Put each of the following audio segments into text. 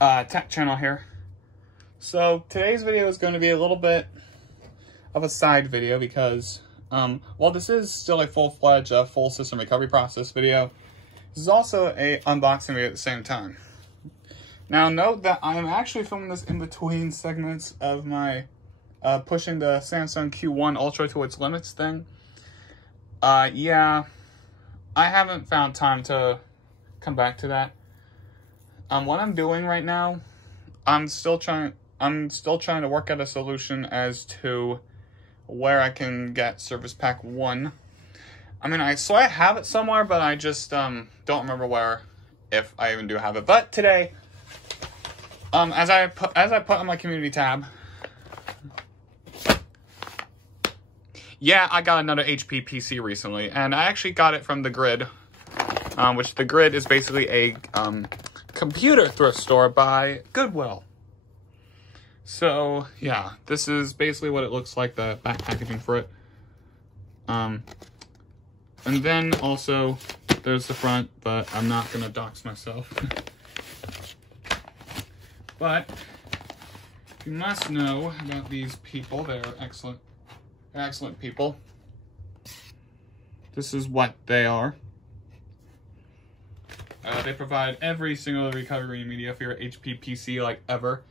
tech channel here. So today's video is going to be a little bit of a side video because while this is still a full-fledged full system recovery process video, this is also a unboxing video at the same time. Now note that I am actually filming this in between segments of my pushing the Samsung Q1 Ultra to its limits thing. Yeah, I haven't found time to come back to that. What I'm doing right now, I'm still trying to work out a solution as to where I can get Service Pack 1. I mean, I have it somewhere, but I just don't remember where, if I even do have it. But today, as I put on my community tab, yeah, I got another HP PC recently, and I actually got it from The Grid, which The Grid is basically a computer thrift store by Goodwill. So yeah, this is basically what it looks like, the back packaging for it. And then also there's the front, but I'm not gonna dox myself. But you must know about these people. They're excellent people. This is what they are. They provide every single recovery media for your HP PC, like, ever.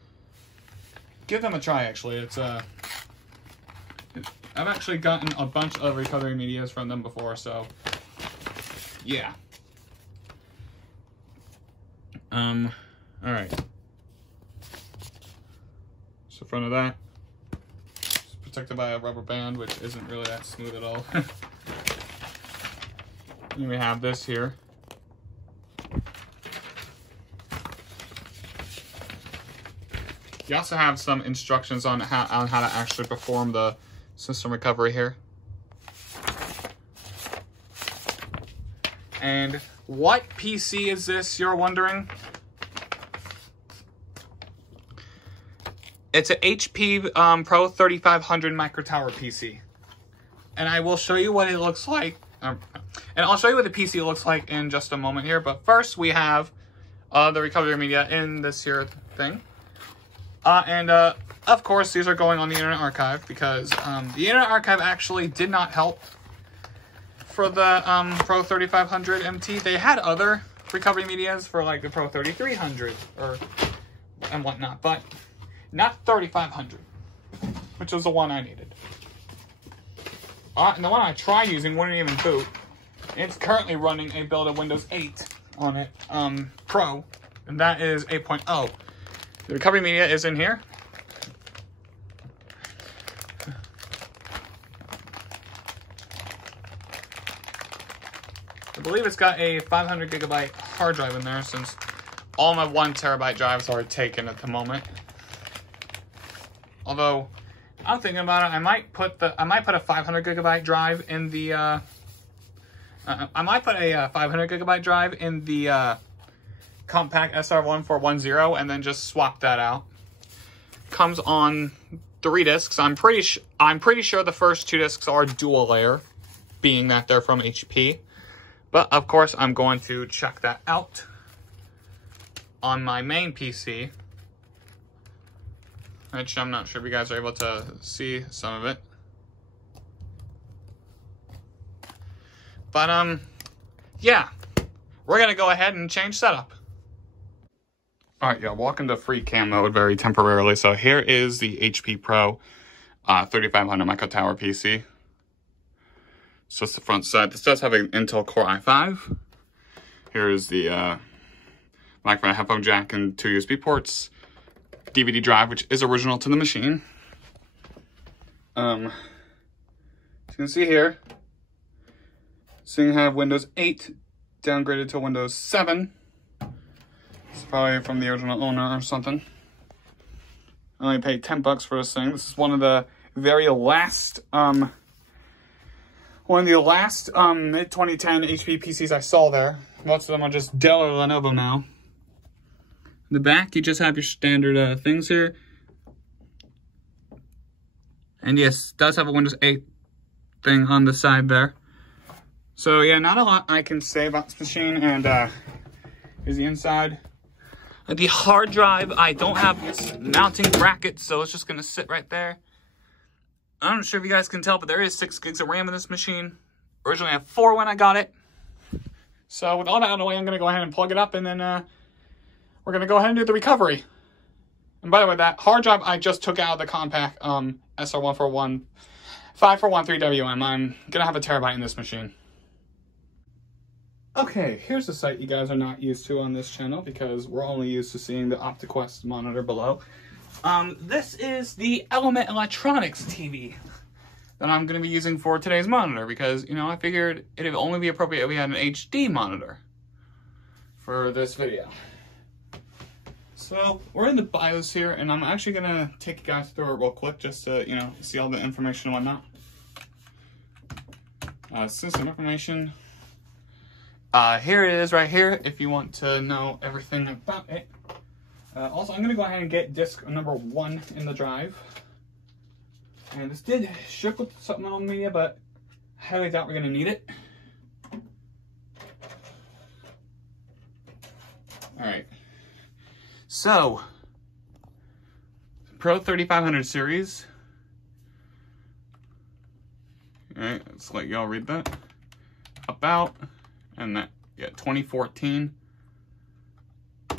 Give them a try, actually. I've actually gotten a bunch of recovery medias from them before, so yeah. Alright. So front of that, it's protected by a rubber band, which isn't really that smooth at all. And we have this here. You also have some instructions on how to actually perform the system recovery here. And what PC is this, you're wondering? It's an HP Pro 3500 Micro Tower PC. And I will show you what it looks like. And I'll show you what the PC looks like in just a moment here. But first we have the recovery media in this here thing. Of course, these are going on the Internet Archive because the Internet Archive actually did not help for the Pro 3500 MT. They had other recovery medias for like the Pro 3300 and whatnot, but not 3500, which was the one I needed. And the one I tried using wouldn't even boot. It's currently running a build of Windows 8 on it, Pro, and that is 8.0. The recovery media is in here. I believe it's got a 500 gigabyte hard drive in there, since all my 1 terabyte drives are taken at the moment. Although I'm thinking about it, I might put a 500 gigabyte drive in the I might put a 500 gigabyte drive in the Compact SR1410 and then just swap that out. Comes on 3 discs. I'm pretty sure the first 2 discs are dual layer, being that they're from HP. But of course, I'm going to check that out on my main PC, which I'm not sure if you guys are able to see some of it. But yeah, we're gonna go ahead and change setup. Alright, yeah, walk into free cam mode very temporarily. So here is the HP Pro 3500 Micro Tower PC. So it's the front side. This does have an Intel Core i5. Here is the microphone, headphone jack, and 2 USB ports. DVD drive, which is original to the machine. As you can see here, so you have Windows 8 downgraded to Windows 7. It's probably from the original owner or something. I only paid $10 for this thing. This is one of the very last, mid-2010 HP PCs I saw there. Most of them are just Dell or Lenovo now. In the back, you just have your standard things here. And yes, it does have a Windows 8 thing on the side there. So yeah, not a lot I can say about this machine. And here's the inside. The hard drive, I don't have this mounting bracket, so it's just going to sit right there. I'm not sure if you guys can tell, but there is 6 gigs of RAM in this machine. Originally I had 4 when I got it. So with all that out of the way, I'm going to go ahead and plug it up, and then we're going to go ahead and do the recovery. And by the way, that hard drive I just took out of the compact SR141 5413WM. I'm going to have a terabyte in this machine. Okay, here's a site you guys are not used to on this channel because we're only used to seeing the OptiQuest monitor below. This is the Element Electronics TV that I'm going to be using for today's monitor because, you know, I figured it'd only be appropriate if we had an HD monitor for this video. So, we're in the BIOS here, and I'm actually going to take you guys through it real quick just to, you know, see all the information and whatnot. System information. Here it is right here if you want to know everything about it. Also, I'm going to go ahead and get disk number 1 in the drive. And this did ship with supplemental media, but I highly doubt we're going to need it. Alright. So, Pro 3500 series. Alright, let's let y'all read that. About, and that, yeah, 2014.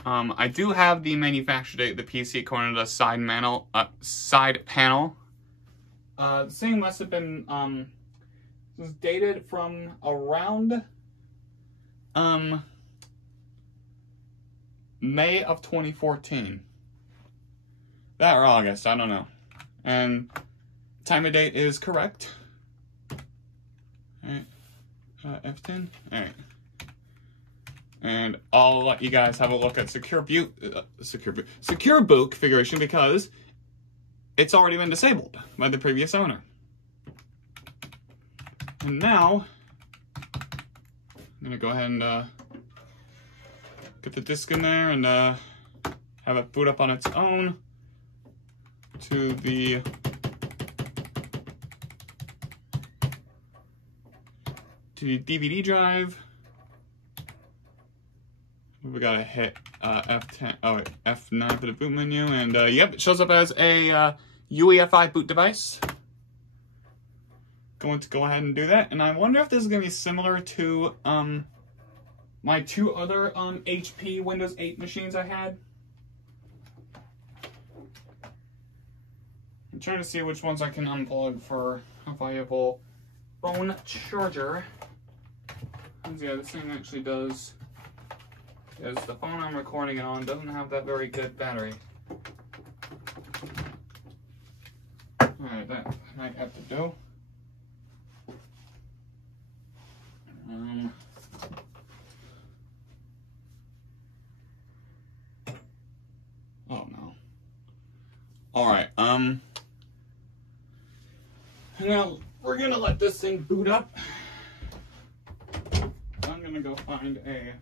I do have the manufacture date, the PC according to the side panel. The thing must have been, this was dated from around, May of 2014. That or August, I don't know. And time of date is correct. Alright, F10, alright. And I'll let you guys have a look at Secure Boot configuration because it's already been disabled by the previous owner. And now, I'm gonna go ahead and get the disk in there and have it boot up on its own to the DVD drive. We gotta hit F10, F9 for the boot menu, and yep, it shows up as a UEFI boot device. Going to go ahead and do that, and I wonder if this is gonna be similar to my 2 other HP Windows 8 machines I had. I'm trying to see which ones I can unplug for a viable phone charger. Yeah, this thing actually does. Because the phone I'm recording it on doesn't have that very good battery. Alright, that might have to do. Oh no. Alright, now we're gonna let this thing boot up. I'm gonna go find a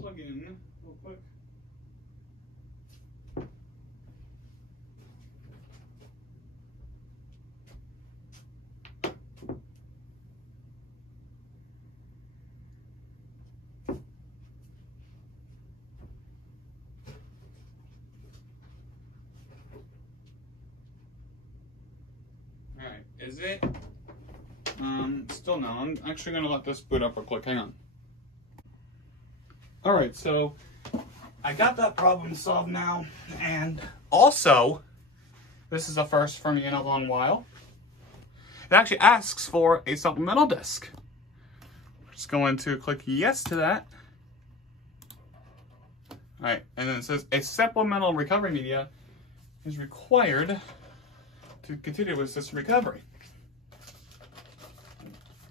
plug-in real quick. Alright, is it? Still no. I'm actually gonna let this boot up real quick. Hang on. Alright, so I got that problem solved now, and also, this is a first for me in a long while. It actually asks for a supplemental disk. We're just going to click yes to that. Alright, and then it says a supplemental recovery media is required to continue with system recovery.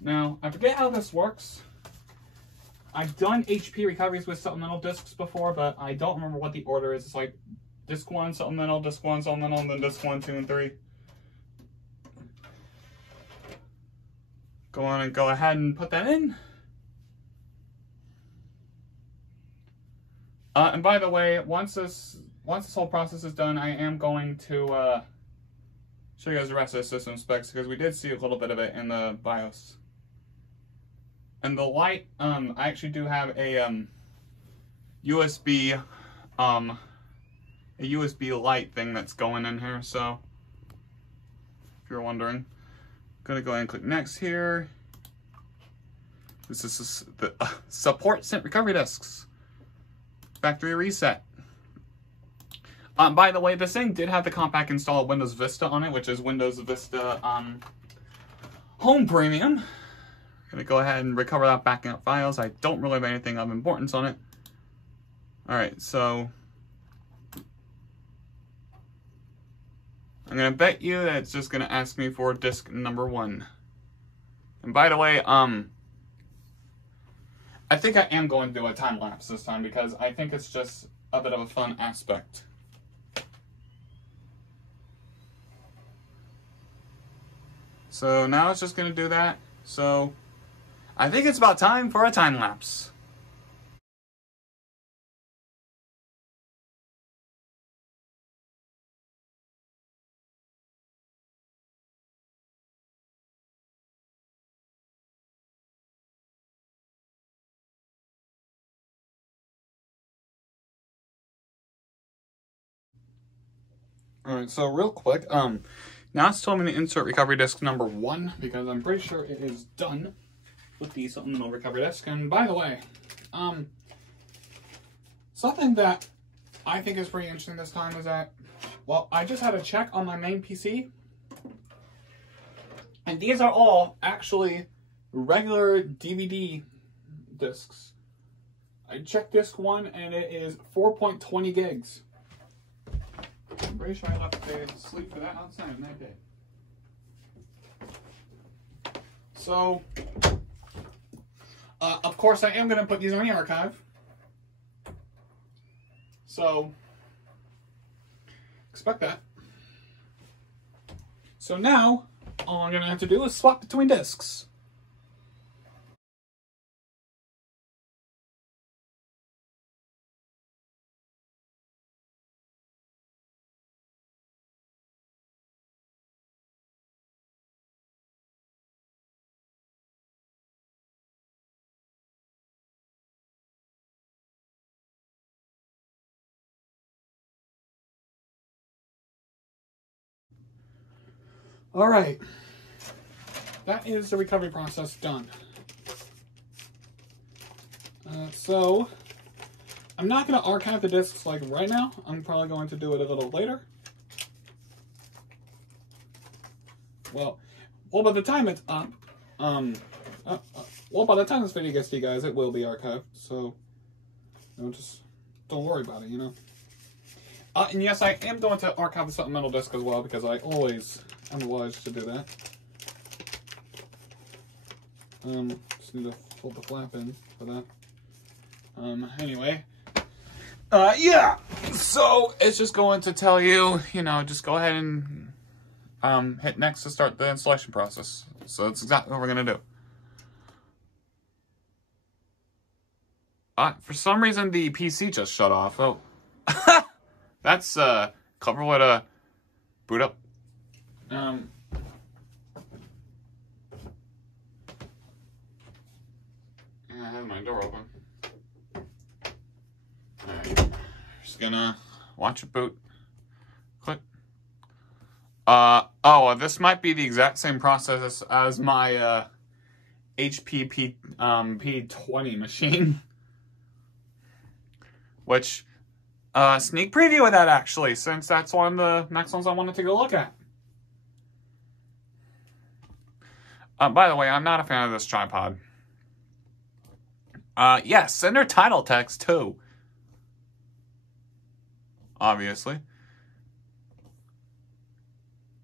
Now, I forget how this works. I've done HP recoveries with supplemental discs before, but I don't remember what the order is. It's like disk 1, supplemental, disk 1, supplemental, and then disk 1, 2, and 3. Go on and go ahead and put that in. And by the way, once this whole process is done, I am going to show you guys the rest of the system specs because we did see a little bit of it in the BIOS. And the light, I actually do have a USB, a USB light thing that's going in here. So, if you're wondering, I'm gonna go ahead and click next here. This is the support Synth recovery disks. Factory reset. By the way, this thing did have the compact install of Windows Vista on it, which is Windows Vista Home Premium. I'm gonna go ahead and recover that backing up files. I don't really have anything of importance on it. Alright, so I'm gonna bet you that it's just gonna ask me for disk number 1. And by the way, I think I am going to do a time lapse this time because I think it's just a bit of a fun aspect. So now it's just going to do that. So I think it's about time for a time lapse. Alright, so real quick, now it's telling me to insert recovery disk number 1 because I'm pretty sure it is done with the supplemental recovery disk. And by the way, something that I think is pretty interesting this time is that, well, I just had a check on my main PC, and these are all actually regular DVD discs. I checked disc 1 and it is 4.20 gigs. I'm pretty sure I left the sleep for that outside and I did. So, of course I am going to put these on the archive. So, expect that. So now, all I'm going to have to do is swap between discs. All right, that is the recovery process done. So, I'm not going to archive the discs like right now. I'm probably going to do it a little later. Well, by the time it's up, well, by the time this video gets to you guys, it will be archived. So, you know, just don't worry about it, you know. And yes, I am going to archive the supplemental disc as well because I always am obliged to do that. Just need to fold the flap in for that. Anyway. Yeah! So, it's just going to tell you, you know, just go ahead and hit next to start the installation process. So, that's exactly what we're going to do. For some reason, the PC just shut off. Oh. That's clever way to boot up. Yeah, I have my door open. Alright. Just gonna watch it boot. Click. Oh, this might be the exact same process as my HP P20 machine. Which, sneak preview of that actually, since that's one of the next ones I want to take a look at. By the way, I'm not a fan of this tripod. Yes, send her title text too. Obviously.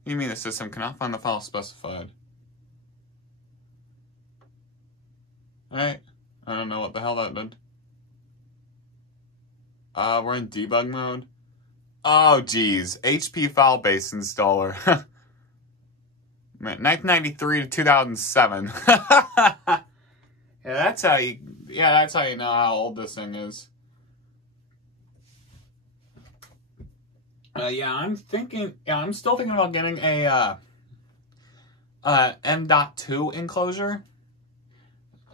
You mean the system cannot find the file specified? Alright. I don't know what the hell that did. We're in debug mode. Oh, geez. HP file-based installer. 1993 to 2007. Yeah, that's how you know how old this thing is. Yeah, I'm still thinking about getting a M.2 enclosure.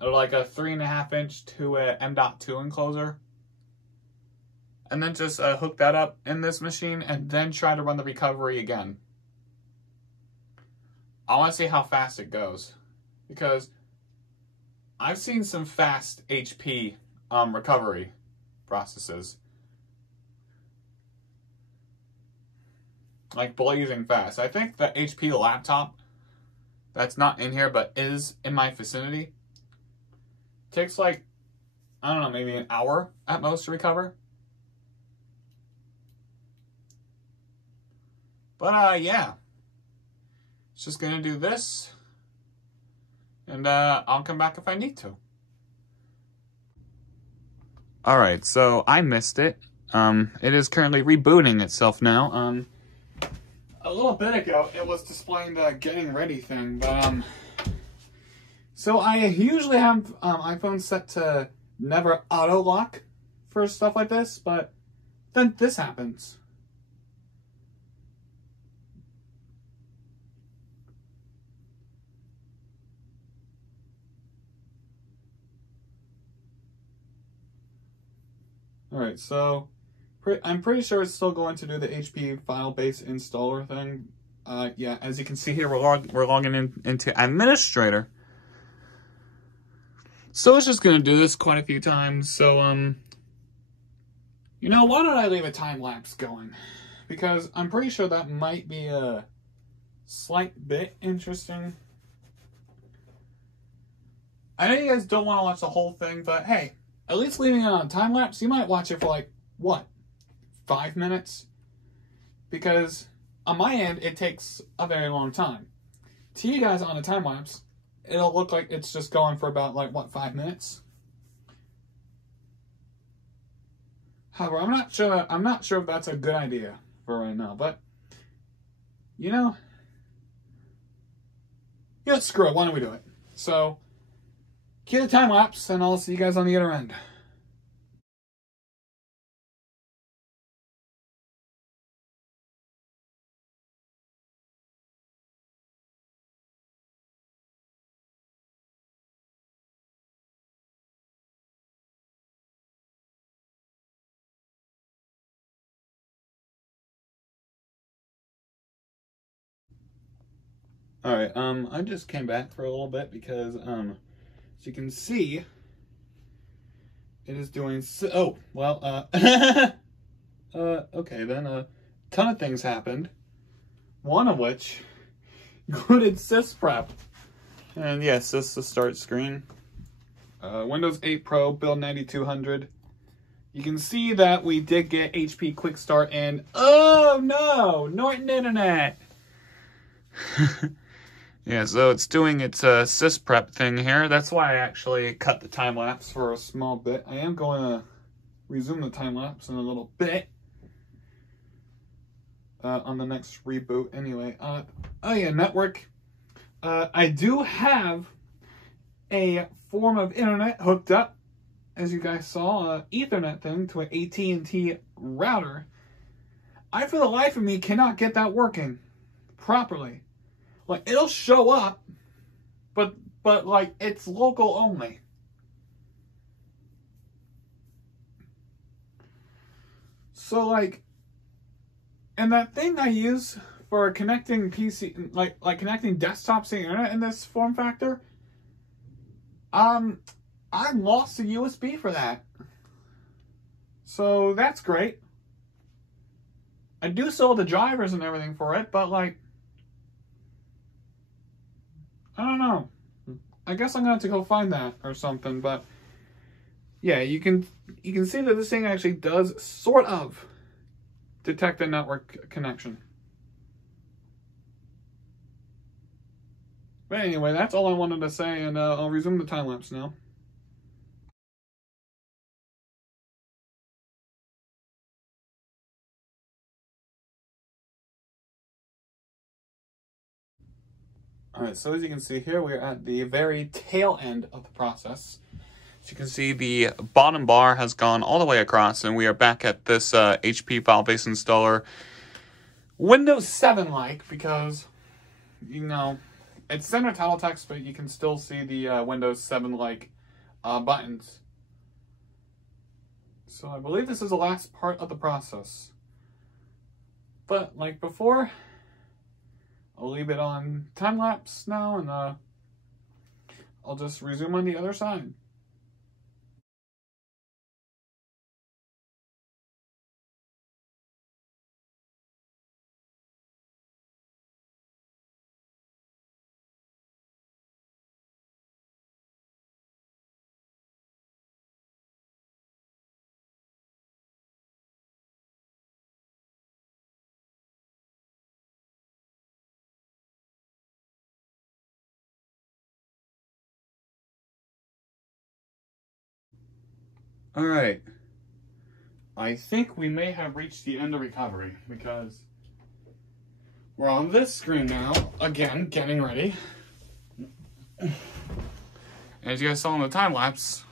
Or like a 3.5 inch to a M.2 enclosure. and then just hook that up in this machine and then try to run the recovery again. I want to see how fast it goes, because I've seen some fast HP recovery processes. Like blazing fast. I think the HP laptop that's not in here but is in my vicinity takes like, I don't know, maybe an hour at most to recover. But yeah. It's just gonna do this. And I'll come back if I need to. Alright, so I missed it. It is currently rebooting itself now. A little bit ago, it was displaying the getting ready thing, but, so I usually have, iPhones set to never auto-lock for stuff like this, but then this happens. Alright, so I'm pretty sure it's still going to do the HP file-based installer thing. Yeah, as you can see here, we're logging into Administrator. So it's just going to do this quite a few times. So, you know, why don't I leave a time-lapse going? Because I'm pretty sure that might be a slight bit interesting. I know you guys don't want to watch the whole thing, but hey, at least leaving it on time-lapse, you might watch it for like, what? 5 minutes, because on my end it takes a very long time. To you guys on a time lapse, it'll look like it's just going for about like what, 5 minutes. However, I'm not sure if that's a good idea for right now, but you know, yeah, screw it. Why don't we do it? So, cue the time lapse, and I'll see you guys on the other end. Alright, I just came back for a little bit because, as you can see, it is doing oh, well, okay, then a ton of things happened. One of which included SysPrep. And yes, this is the start screen. Windows 8 Pro, build 9200. You can see that we did get HP Quick Start and, oh no, Norton Internet! Yeah, so it's doing its SysPrep thing here. That's why I actually cut the time-lapse for a small bit. I am going to resume the time-lapse in a little bit. On the next reboot anyway. Oh yeah, network. I do have a form of internet hooked up, as you guys saw, Ethernet thing to an AT&T router. I, for the life of me, cannot get that working properly. Like, it'll show up, but like, it's local only. So, like, and that thing I use for connecting PC, like connecting desktops to the internet in this form factor, I lost the USB for that. So, that's great. I do sell the drivers and everything for it, but, like, I don't know. I guess I'm gonna have to go find that or something, but yeah, you can see that this thing actually does sort of detect a network connection. But anyway, that's all I wanted to say, and I'll resume the time lapse now. Alright, so as you can see here, we're at the very tail end of the process. As you can see, the bottom bar has gone all the way across, and we are back at this HP file-based installer. Windows 7-like, because, you know, it's center title text, but you can still see the Windows 7-like buttons. So I believe this is the last part of the process. But like before, I'll leave it on time lapse now, and I'll just resume on the other side. All right. I think we may have reached the end of recovery because we're on this screen now, again, getting ready. As you guys saw in the time lapse,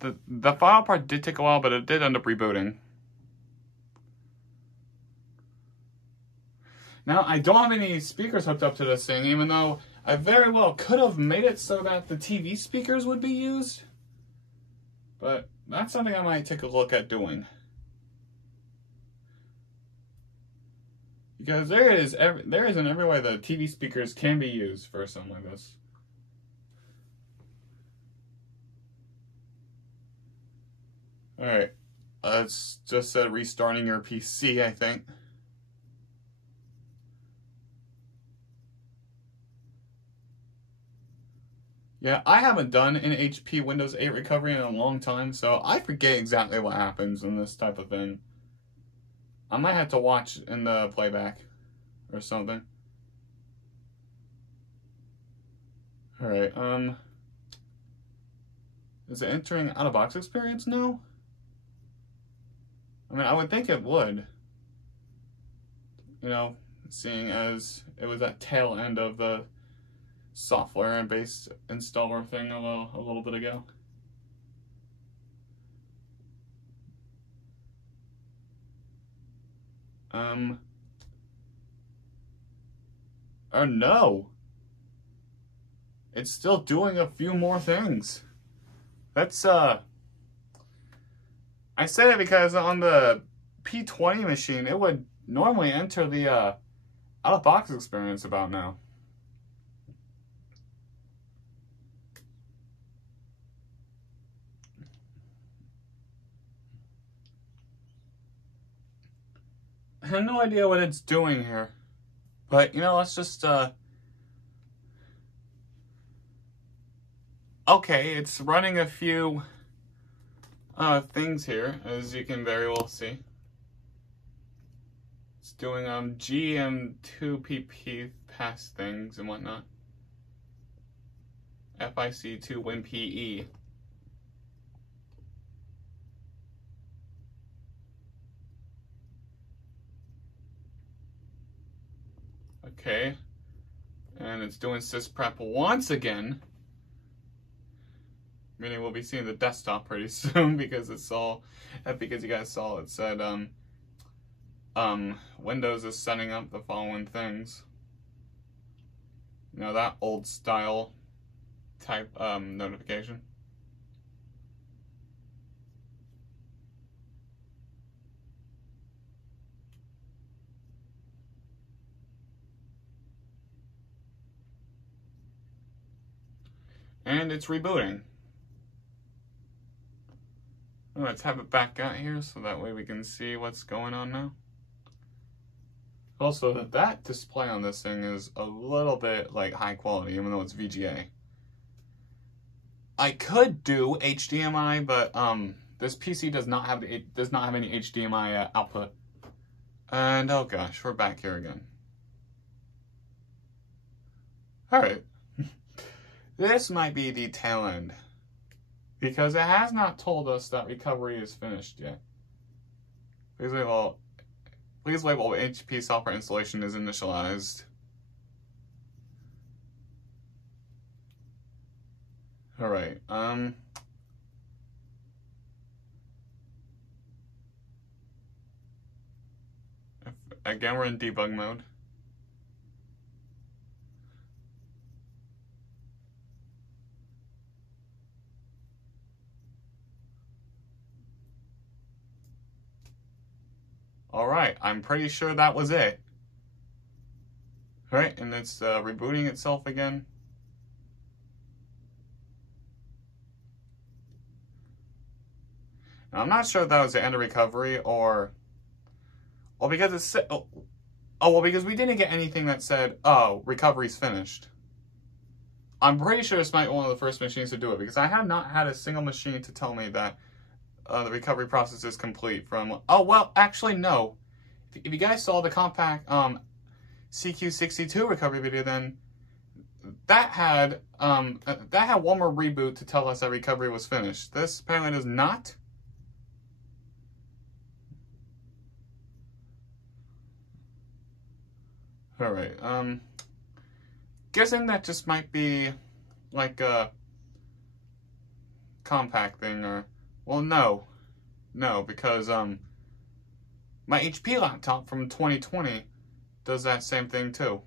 the file part did take a while, but it did end up rebooting. Now, I don't have any speakers hooked up to this thing, even though I very well could have made it so that the TV speakers would be used. But that's something I might take a look at doing. Because there is in every way that TV speakers can be used for something like this. Alright, it's just said restarting your PC, I think. Yeah, I haven't done an HP Windows 8 recovery in a long time, so I forget exactly what happens in this type of thing. I might have to watch in the playback or something. Alright, is it entering out-of-box experience now? I mean, I would think it would. You know, seeing as it was that tail end of the software-based installer thing a little bit ago. Oh no! It's still doing a few more things. That's, I say it because on the P20 machine, it would normally enter the, out-of-box experience about now. I have no idea what it's doing here. But, you know, let's just, okay, it's running a few, things here, as you can very well see. It's doing, GM2PP pass things and whatnot. FIC2 WinPE. Okay, and it's doing sysprep once again, meaning we'll be seeing the desktop pretty soon because because you guys saw it said Windows is setting up the following things. You know, that old style type notification. And it's rebooting. Let's have it back out here so that way we can see what's going on now. Also, that display on this thing is a little bit like high quality, even though it's VGA. I could do HDMI, but this PC does not have any HDMI output. And oh gosh, we're back here again. All right. This might be the tail end, because it has not told us that recovery is finished yet. Please label HP software installation is initialized. All right. Again, we're in debug mode. All right, I'm pretty sure that was it. All right, and it's rebooting itself again. Now, I'm not sure if that was the end of recovery or because it's because we didn't get anything that said, oh, recovery's finished. I'm pretty sure this might be one of the first machines to do it, because I have not had a single machine to tell me that the recovery process is complete from, oh, well, actually, no. If you guys saw the compact CQ62 recovery video, then that had one more reboot to tell us that recovery was finished. This apparently does not. All right, guessing that just might be like a compact thing, or, well, no, because my HP laptop from 2020 does that same thing too,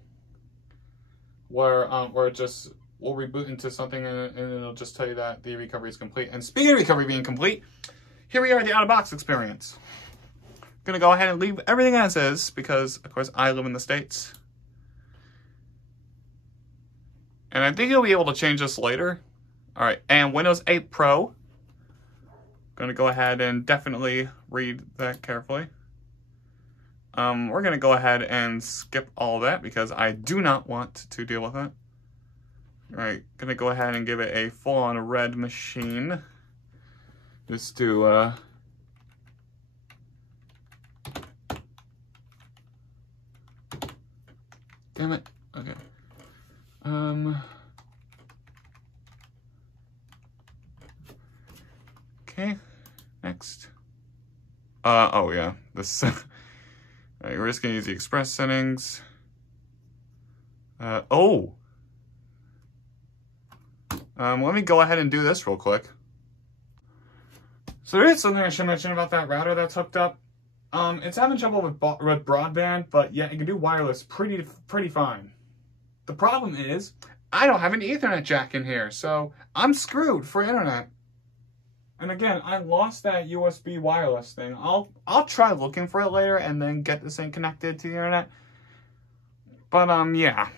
where it just will reboot into something and it'll just tell you that the recovery is complete. And speaking of recovery being complete, here we are at the out-of-box experience. I'm gonna go ahead and leave everything as is because, of course, I live in the States. And I think you'll be able to change this later. All right, and Windows 8 Pro. Going to go ahead and definitely read that carefully. We're going to go ahead and skip all that because I do not want to deal with it. All right, going to go ahead and give it a full-on red machine. Just to... Damn it. Okay. Okay, next. Oh yeah, this. Right, we're just gonna use the express settings. Let me go ahead and do this real quick. So there is something I should mention about that router that's hooked up. It's having trouble with broadband, but yeah, it can do wireless pretty fine. The problem is, I don't have an Ethernet jack in here, so I'm screwed for internet. And again, I lost that USB wireless thing. I'll try looking for it later and then get this thing connected to the internet. But yeah.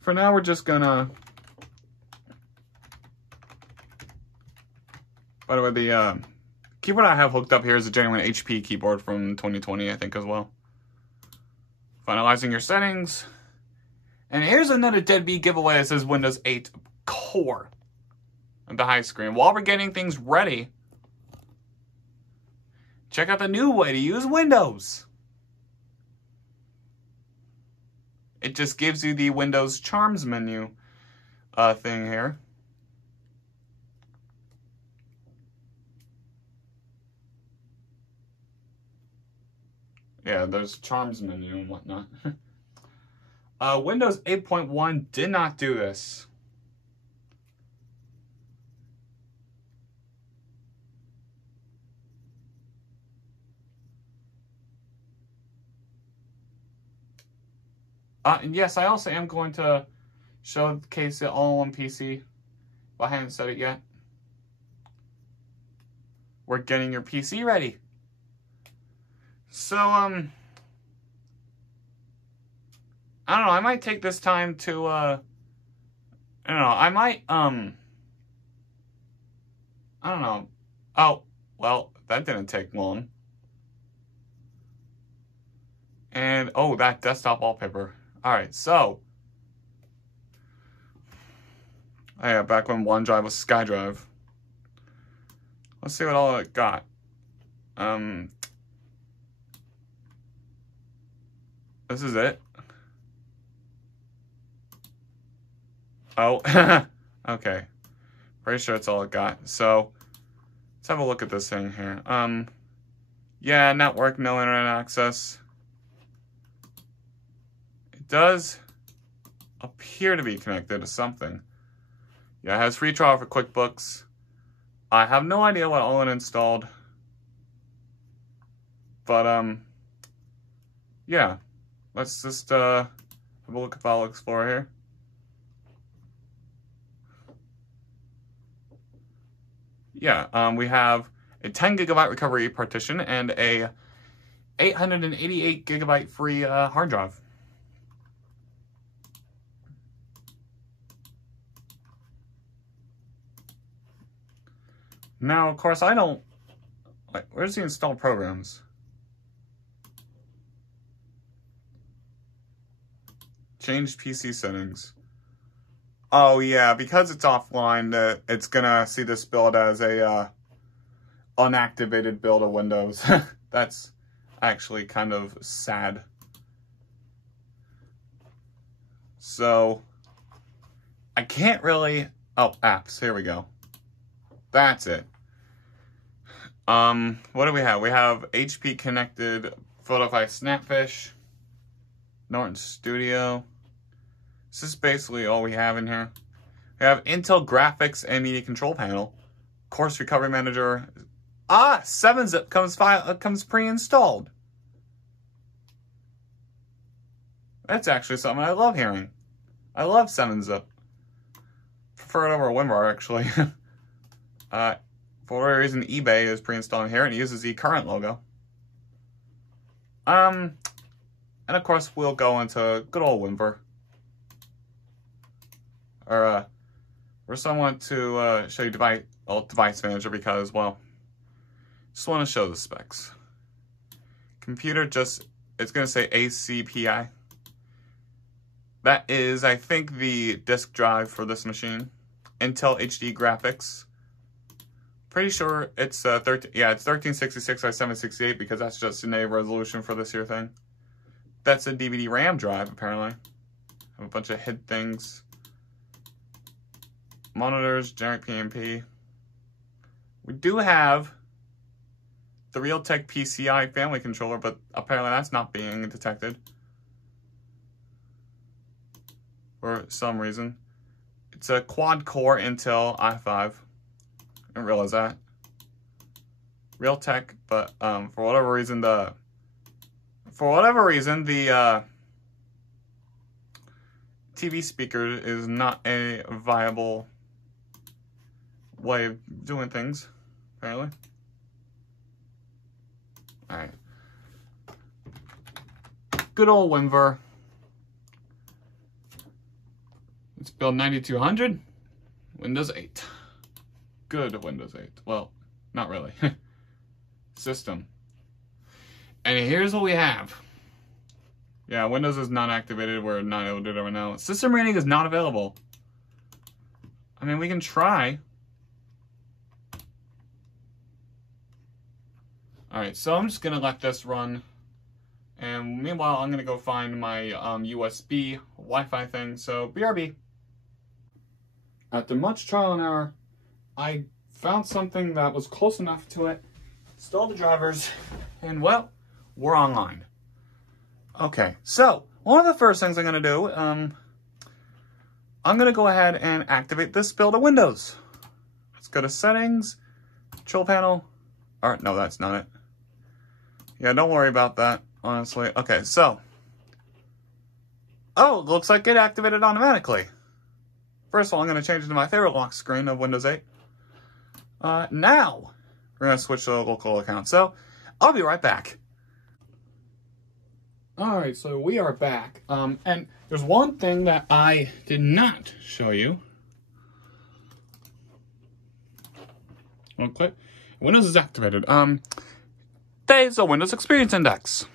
For now, we're just gonna. By the way, the keyboard I have hooked up here is a genuine HP keyboard from 2020, I think, as well. Finalizing your settings. And here's another deadbeat giveaway that says Windows 8 Core on the high screen. While we're getting things ready, check out the new way to use Windows. It just gives you the Windows Charms menu thing here. Yeah, there's Charms menu and whatnot. Windows 8.1 did not do this. And yes, I also am going to showcase it all on PC. But I haven't said it yet. We're getting your PC ready. So, I don't know, I might take this time to, I don't know, I might, I don't know. Oh, well, that didn't take long. And, oh, that desktop wallpaper. Alright, so. Oh yeah, back when OneDrive was SkyDrive. Let's see what all it got. This is it. Oh, okay. Pretty sure that's all it got. So, let's have a look at this thing here. Yeah, network, no internet access. It does appear to be connected to something. Yeah, it has free trial for QuickBooks. I have no idea what all it installed. But, yeah. Let's just, have a look at File Explorer here. Yeah, we have a 10 gigabyte recovery partition and a 888 gigabyte free hard drive. Now, of course, I don't... Wait, where's the installed programs? Change PC settings. Oh, yeah, because it's offline, it's gonna see this build as a unactivated build of Windows. That's actually kind of sad. So, I can't really... Oh, apps, here we go. That's it. What do we have? We have HP connected Photify Snapfish, Norton Studio. This is basically all we have in here. We have Intel Graphics and Media Control Panel, Course Recovery Manager. 7-zip comes pre-installed. That's actually something I love hearing. I love 7-zip. Prefer it over WinRAR, actually. For whatever reason, eBay is pre-installing here and it uses the current logo. And of course, we'll go into good old WinVer. Or someone to show you device manager because, well, just want to show the specs. Computer it's going to say ACPI. That is, I think, the disk drive for this machine. Intel HD graphics. Pretty sure it's it's 1366 by 768 because that's just a native resolution for this here thing. That's a DVD RAM drive, apparently. Have a bunch of hid things. Monitors, generic PMP. We do have the Realtek PCI family controller, but apparently that's not being detected. For some reason. It's a quad-core Intel i5. I didn't realize that. Realtek, but for whatever reason the TV speaker is not a viable way of doing things, apparently. Alright. Good old WinVer. Let's build 9200. Windows 8. Good Windows 8. Well, not really. System. And here's what we have. Yeah, Windows is not activated. We're not able to do it right now. System rating is not available. I mean, we can try. Alright, so I'm just going to let this run. And meanwhile, I'm going to go find my USB Wi-Fi thing. So, BRB. After much trial and error, I found something that was close enough to it, installed the drivers, and well, we're online. Okay, so one of the first things I'm going to do, I'm going to go ahead and activate this build of Windows. Let's go to Settings, Control Panel. Or, no, that's not it. Yeah, don't worry about that, honestly. Okay, so. Oh, looks like it activated automatically. First of all, I'm going to change it to my favorite lock screen of Windows 8. Now, we're going to switch to a local account. So, I'll be right back. Alright, so we are back. And there's one thing that I did not show you. Okay. Windows is activated. There's a Windows Experience Index.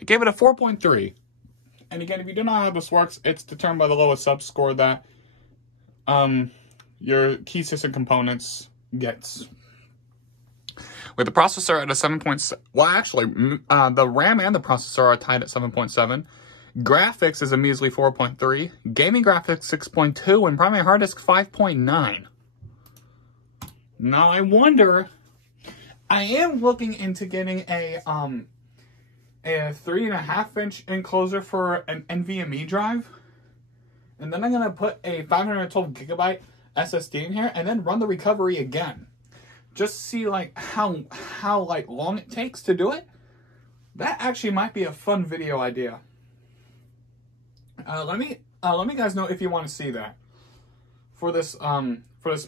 I gave it a 4.3. And again, if you don't know how this works, it's determined by the lowest subscore that your key system components gets. With the processor at a 7.7, well, actually, the RAM and the processor are tied at 7.7. Graphics is a measly 4.3. Gaming graphics 6.2, and primary hard disk 5.9. Now I wonder. I am looking into getting a 3.5-inch enclosure for an NVMe drive. And then I'm going to put a 512 gigabyte SSD in here and then run the recovery again. Just see like how like long it takes to do it. That actually might be a fun video idea. Let me guys know if you want to see that for this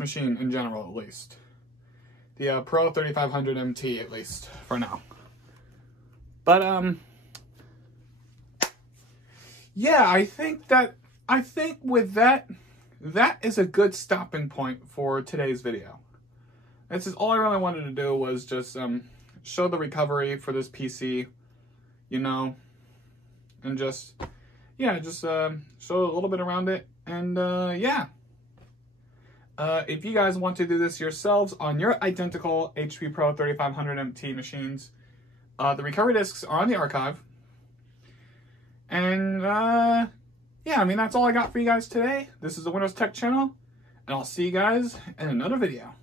machine in general, at least. The Pro 3500 MT, at least for now. But, yeah, I think with that is a good stopping point for today's video. This is all I really wanted to do, was just show the recovery for this PC, you know, and just show a little bit around it. And yeah, if you guys want to do this yourselves on your identical HP Pro 3500 MT machines, the recovery discs are on the archive. And yeah, I mean, that's all I got for you guys today. This is the Windows Tech channel, and I'll see you guys in another video.